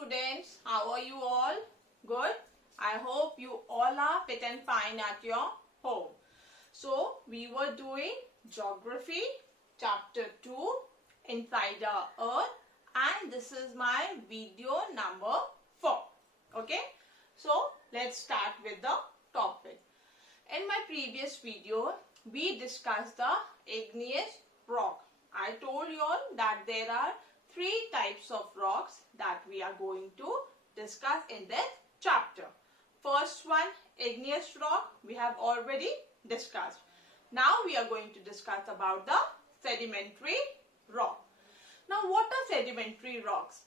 students, how are you all? Good. I hope you all are fit and fine at your home. So we were doing geography chapter 2 inside our earth, and this is my video number 4. Okay, so let's start with the topic. In my previous video we discussed the igneous rock. I told you all that there are 3 types of rocks that we are going to discuss in this chapter. First one, igneous rock, we have already discussed. Now we are going to discuss about the sedimentary rock. Now what are sedimentary rocks?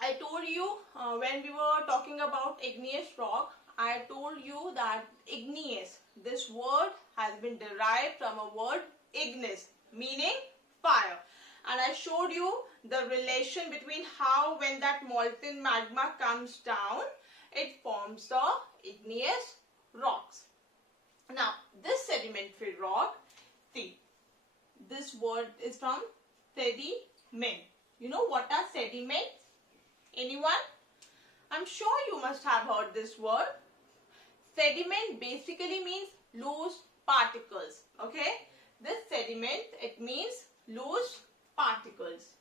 I told you when we were talking about igneous rock, I told you that igneous, this word has been derived from a word ignis, meaning fire. And I showed you the relation between how when that molten magma comes down, it forms the igneous rocks. Now, this sedimentary rock, see, this word is from sediment. You know what are sediments? Anyone? I'm sure you must have heard this word. Sediment basically means loose particles. Okay? This sediment, it means loose particles.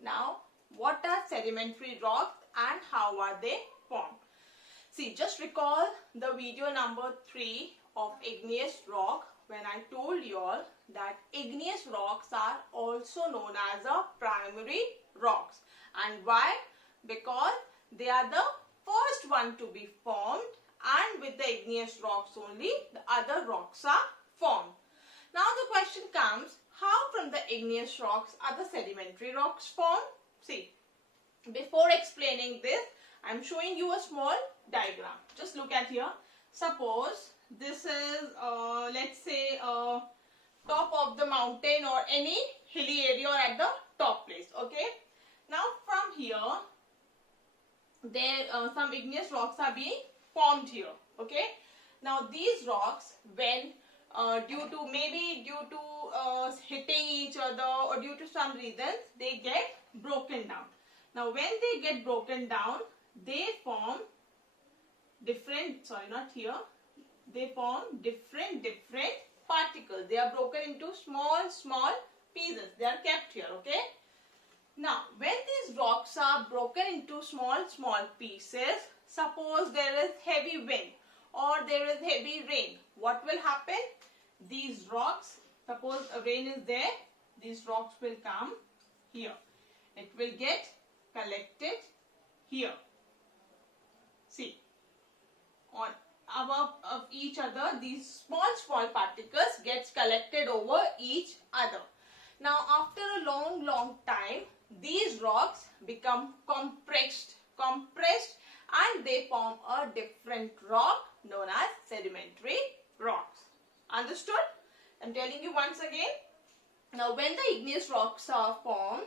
Now, what are sedimentary rocks and how are they formed? See, just recall the video number 3 of igneous rock when I told you all that igneous rocks are also known as a primary rocks. And why? Because they are the first one to be formed, and with the igneous rocks only the other rocks are formed. Now the question comes, how from the igneous rocks are the sedimentary rocks formed? See, before explaining this, I am showing you a small diagram. Just look at here. Suppose this is let's say top of the mountain or any hilly area or at the top place. Okay. Now from here, there some igneous rocks are being formed here. Okay. Now these rocks, when due to hitting each other or due to some reasons, they get broken down. Now when they get broken down, they form different, they form different particles. They are broken into small pieces. They are kept here. Okay. Now when these rocks are broken into small pieces, suppose there is heavy wind or there is heavy rain, what will happen? These rocks, suppose a rain is there, these rocks will come here. It will get collected here. See, on above of each other, these small particles gets collected over each other. Now after a long time, these rocks become compressed and they form a different rock known as sedimentary rocks. Understood? I'm telling you once again. Now when the igneous rocks are formed,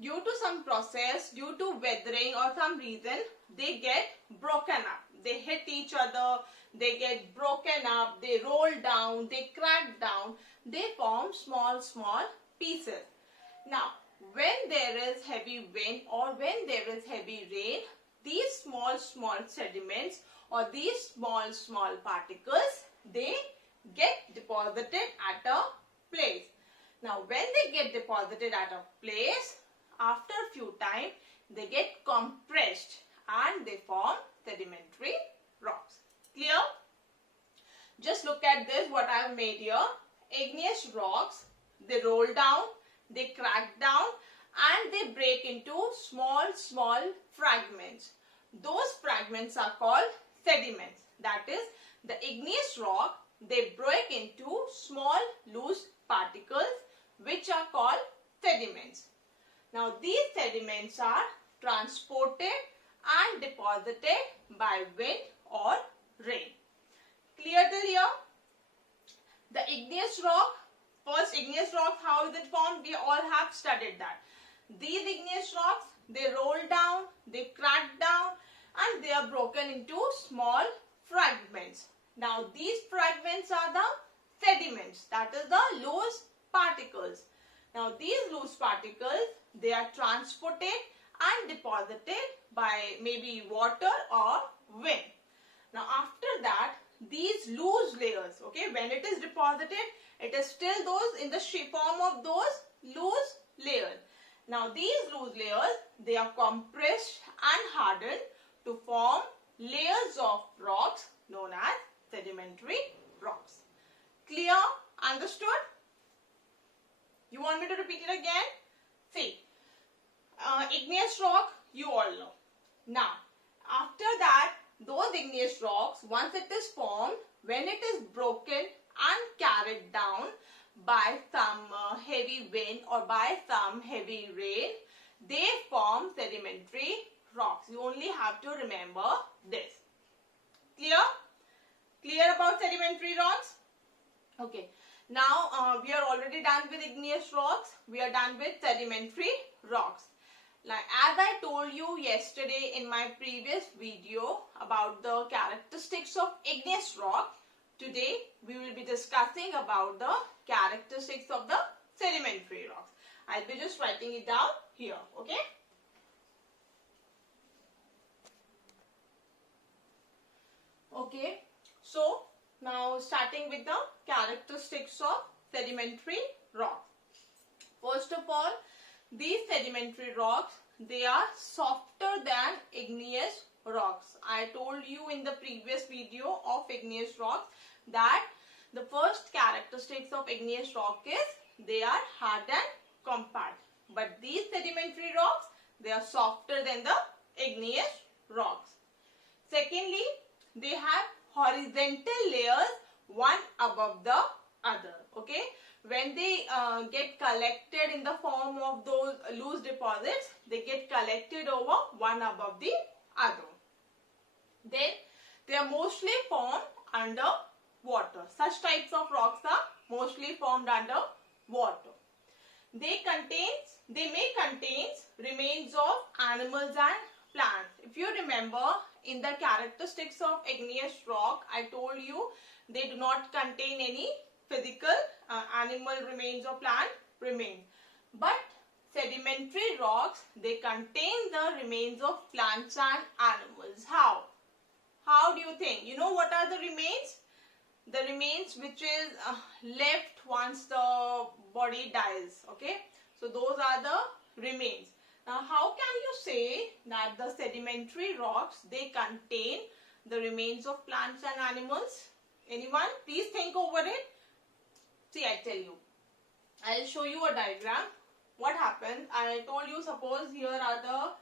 due to some process, due to weathering or some reason, they get broken up. They hit each other, they get broken up, they roll down, they crack down, they form small pieces. Now when there is heavy wind or when there is heavy rain, these small sediments or these small particles, they get deposited at a place. Now when they get deposited at a place, after a few time, they get compressed and they form sedimentary rocks. Clear? Just look at this, what I have made here. Igneous rocks, they roll down, they crack down and they break into small fragments. Those fragments are called sediments. That is, the igneous rock, they break into small loose particles which are called sediments. Now these sediments are transported and deposited by wind or rain. Clear till here? The igneous rock, first igneous rocks, how is it formed? We all have studied that. These igneous rocks, they roll down, they crack down and they are broken into small fragments. Now these fragments are the sediments, that is the loose particles. Now these loose particles, they are transported and deposited by maybe water or wind. Now after that, these loose layers, okay, when it is deposited, it is still those in the form of those loose layers. Now these loose layers, they are compressed and hardened to form layers of rocks known as sedimentary rocks. Clear? Understood? You want me to repeat it again? See, igneous rock, you all know. Now, after that, those igneous rocks, once it is formed, when it is broken and carried down by some heavy wind or by some heavy rain, they form sedimentary rocks. You only have to remember this. Clear? Clear about sedimentary rocks? Okay. Now we are already done with igneous rocks. We are done with sedimentary rocks. Like as I told you yesterday in my previous video about the characteristics of igneous rock, today we will be discussing about the characteristics of the sedimentary rocks. I'll be just writing it down here, okay? Okay, so now starting with the characteristics of sedimentary rocks. First of all, these sedimentary rocks, they are softer than igneous rocks. I told you in the previous video of igneous rocks that the first characteristics of igneous rock is they are hard and compact. But these sedimentary rocks, they are softer than the igneous rocks. Secondly, they have horizontal layers one above the other. Okay, when they get collected in the form of those loose deposits, they get collected over one above the other. Then they are mostly formed under water. Such types of rocks are mostly formed under water. They may contain remains of animals and plants. If you remember, in the characteristics of igneous rock, I told you they do not contain any physical animal remains or plant remains. But sedimentary rocks, they contain the remains of plants and animals. How? How do you think? You know what are the remains? The remains which is left once the body dies. Okay, so those are the remains. Now how can you say that the sedimentary rocks, they contain the remains of plants and animals? Anyone? Please think over it. See, I tell you. I'll show you a diagram. What happened? I told you, suppose here are the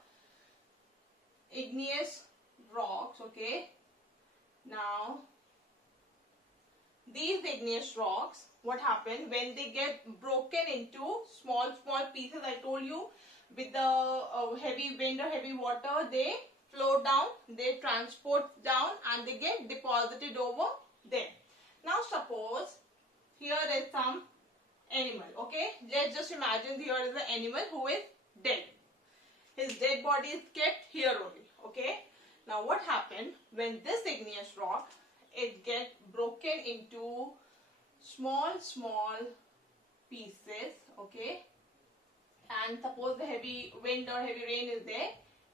igneous rocks. Okay. Now, these igneous rocks, what happened? When they get broken into small pieces, I told you, with the heavy wind or heavy water, they flow down, they transport down and they get deposited over there. Now suppose here is some animal, okay? Let's just imagine here is an animal who is dead. His dead body is kept here only, okay? Now what happened when this igneous rock, it gets broken into small pieces, okay? And suppose the heavy wind or heavy rain is there,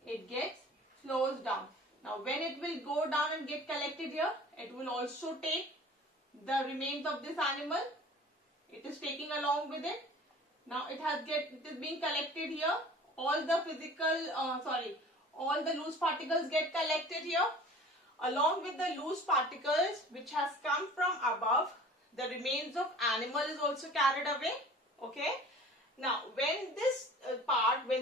it gets slows down. Now when it will go down and get collected here, it will also take the remains of this animal. It is taking along with it. Now it is being collected here. All the all the loose particles get collected here. Along with the loose particles which has come from above, the remains of animal is also carried away. Okay. Now, when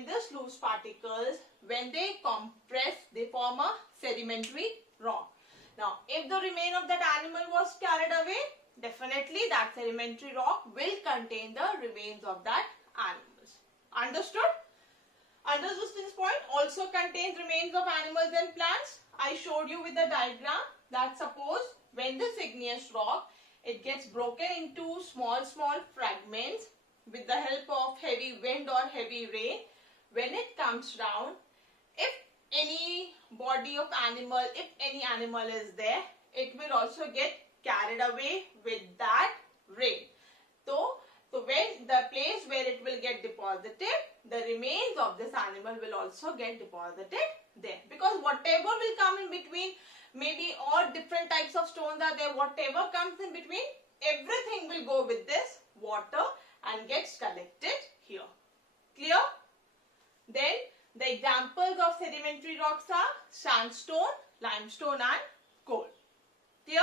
this loose particles, when they compress, they form a sedimentary rock. Now, if the remain of that animal was carried away, definitely that sedimentary rock will contain the remains of that animals. Understood? Understood this point? Also contains remains of animals and plants. I showed you with the diagram that suppose when this igneous rock, it gets broken into small fragments with the help of heavy wind or heavy rain, when it comes down, if any body of animal, if any animal is there, it will also get carried away with that rain. So when the place where it will get deposited, the remains of this animal will also get deposited there. Because whatever will come in between, maybe all different types of stones are there, whatever comes in between, everything will go with this water and gets collected here. Clear? Then the examples of sedimentary rocks are sandstone, limestone and coal. Clear?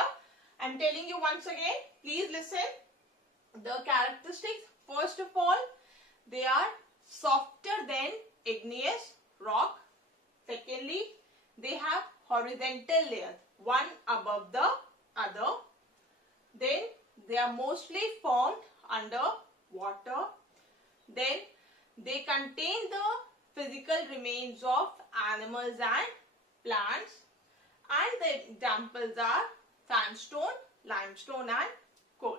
I am telling you once again, please listen. The characteristics, first of all, they are softer than igneous rock. Secondly, they have horizontal layers, one above the other. Then they are mostly formed under water. Then they contain the physical remains of animals and plants. And the examples are sandstone, limestone and coal.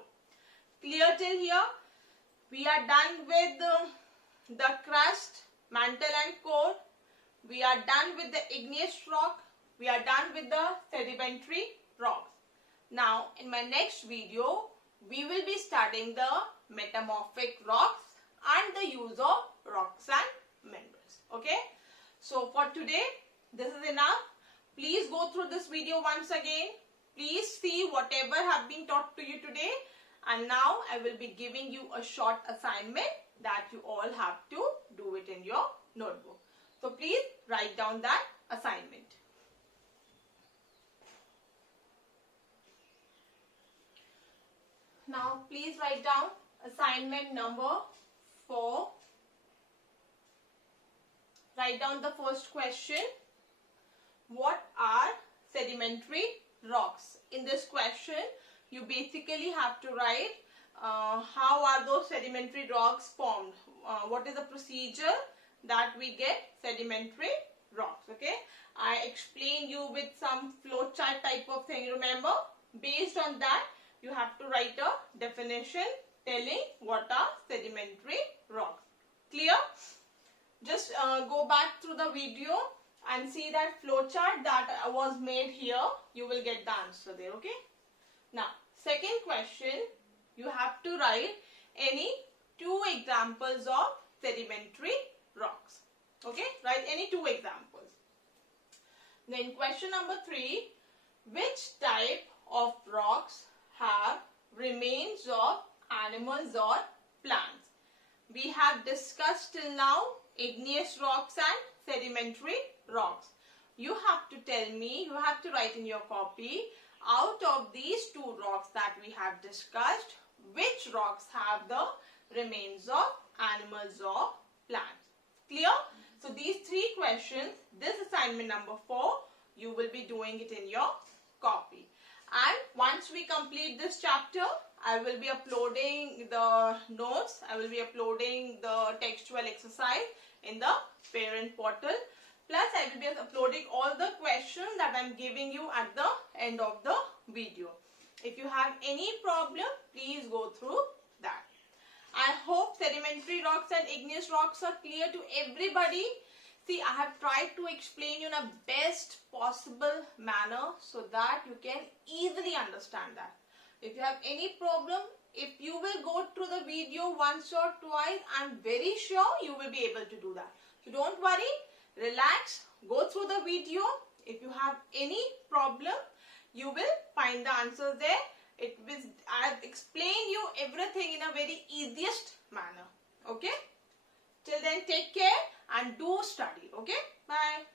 Clear till here? We are done with the crust, mantle and core. We are done with the igneous rock. We are done with the sedimentary rocks. Now, in my next video, we will be studying the metamorphic rocks and the use of rocks and minerals. Okay? So, for today, this is enough. Please go through this video once again. Please see whatever have been taught to you today. And now, I will be giving you a short assignment that you all have to do it in your notebook. So, please write down that assignment. Now, please write down assignment number 4. Write down the first question. What are sedimentary rocks? In this question, you basically have to write how are those sedimentary rocks formed. What is the procedure that we get sedimentary rocks. Okay, I explain you with some flowchart type of thing. Remember, based on that, you have to write a definition telling what are sedimentary rocks. Clear? Just go back to the video and see that flowchart that was made here. You will get the answer there. Okay. Now, second question, you have to write any 2 examples of sedimentary rocks. Okay, write any 2 examples. Then question number 3, which type of rocks have remains of animals or plants? We have discussed till now igneous rocks and sedimentary rocks. You have to tell me, you have to write in your copy, out of these 2 rocks that we have discussed, which rocks have the remains of animals or plants. Clear? So these 3 questions, this assignment number 4, you will be doing it in your copy. And once we complete this chapter, I will be uploading the notes, I will be uploading the textual exercise in the parent portal. Plus, I will be uploading all the questions that I am giving you at the end of the video. If you have any problem, please go through that. I hope sedimentary rocks and igneous rocks are clear to everybody. See, I have tried to explain you in a best possible manner so that you can easily understand that. If you have any problem, if you will go through the video once or twice, I am very sure you will be able to do that. So don't worry, relax, go through the video. If you have any problem, you will find the answers there. I have explained you everything in a very easiest manner. Okay? Till then, take care and do study. Okay? Bye.